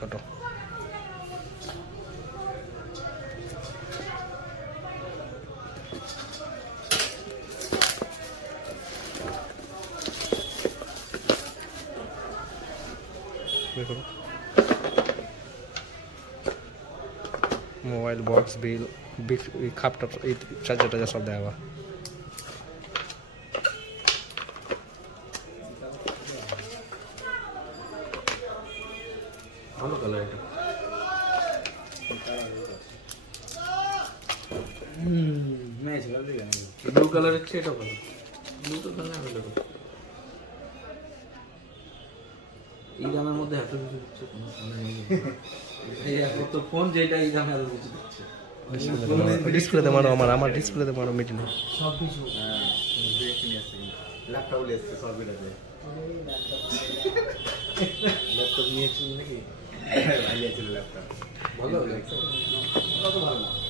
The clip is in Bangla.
কত দেখো মোবাইল বক্স বিল খাপটা এই চার্জার সব দেওয়া ভালো কালার এটা ম্যাচ ভালো লাগে ব্লু কালারের চেয়ে এটা ভালো ব্লু তো কালার अवेलेबल এই দামের মধ্যে এত কিছু দিচ্ছে কোনো সময় নেই এই এখন তো ফোন যেটা এই দামে এত কিছু দিচ্ছে ডিসপ্লেতে মারো আমার ডিসপ্লেতে মারো মিটিং সব কিছু দেখে নিয়ে আসছি ল্যাপটপ লেসছে সব ভিডিওতে ল্যাপটপ নিয়েছি নাকি ভালো ছিল ল্যাপটপ ভালো লাগছে কত ভালো